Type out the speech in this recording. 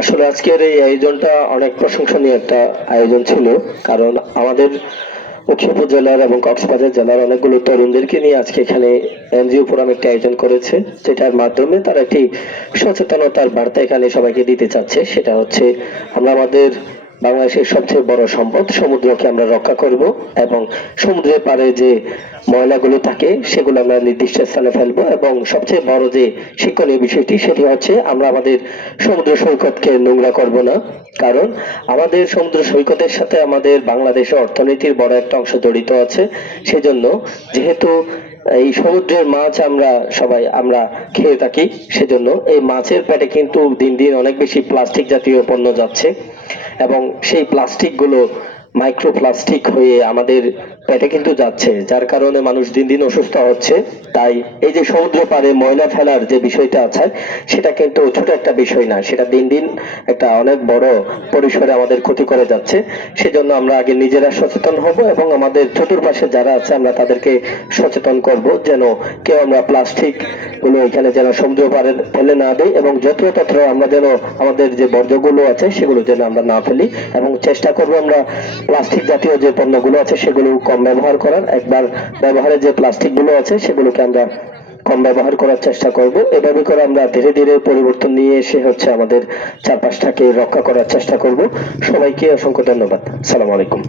আসলে আজকের এই আয়োজনটা অনেক প্রশংসনীয় একটা আয়োজন ছিল। কারণ আমাদের উখিয়া উপজেলার এবং কক্সবাজার জেলার অনেকগুলো তরুণদেরকে নিয়ে আজকে এখানে এনজিও ফোরাম একটি আয়োজন করেছে, যেটার মাধ্যমে তারা একটি সচেতনতার বার্তা এখানে সবাইকে দিতে চাচ্ছে। সেটা হচ্ছে আমরা আমাদের বাংলাদেশের সবচেয়ে বড় সম্পদ সমুদ্রকে আমরা রক্ষা করব এবং সমুদ্রের পাড়ে যে ময়লাগুলো থাকে সেগুলো আমরা নির্দিষ্ট স্থানে ফেলবো, এবং সবচেয়ে বড় যে শিক্ষণীয় বিষয়টি সেটি হচ্ছে আমরা আমাদের সমুদ্র সৈকতকে নোংরা করব না। কারণ আমাদের সমুদ্র সৈকতের সাথে আমাদের বাংলাদেশের অর্থনীতির বড় একটা অংশ জড়িত আছে। সেজন্য যেহেতু এই সমুদ্রের মাছ আমরা খেয়ে থাকি, সেজন্য এই মাছের পেটে কিন্তু দিন দিন অনেক বেশি প্লাস্টিক জাতীয় পণ্য যাচ্ছে, এবং সেই প্লাস্টিকগুলো মাইক্রোপ্লাস্টিক হয়ে আমাদের পেটে কিন্তু যাচ্ছে, যার কারণে মানুষ দিন দিন অসুস্থ হচ্ছে। তাই এই যে সমুদ্র পাড়ে ময়লা ফেলার যে বিষয়টা আছে সেটা কিন্তু ছোট একটা বিষয় না, সেটা দিন দিন একটা অনেক বড় পরিসরে আমাদের ক্ষতি করে যাচ্ছে। সেজন্য আমরা আগে নিজেরা সচেতন হব এবং আমাদের চতুর্পাশে যারা আছে আমরা তাদেরকে সচেতন করব, যেন কেউ আমরা প্লাস্টিক গুলো এখানে যেন সমুদ্র পাড়ে ফেলে না দিই, এবং যত্রতত্র আমরা যেন আমাদের যে বর্জ্যগুলো আছে সেগুলো যেন আমরা না ফেলি, এবং চেষ্টা করব আমরা প্লাস্টিক জাতীয় যে পণ্যগুলো আছে সেগুলো কম ব্যবহার করার। একবার ব্যবহারের যে প্লাস্টিক গুলো আছে সেগুলোকে আমরা কম ব্যবহার করার চেষ্টা করব। এভাবে করে আমরা ধীরে ধীরে পরিবর্তন নিয়ে এসে হচ্ছে আমাদের চারপাশটাকে রক্ষা করার চেষ্টা করব। সবাইকে অসংখ্য ধন্যবাদ। আসসালামু আলাইকুম।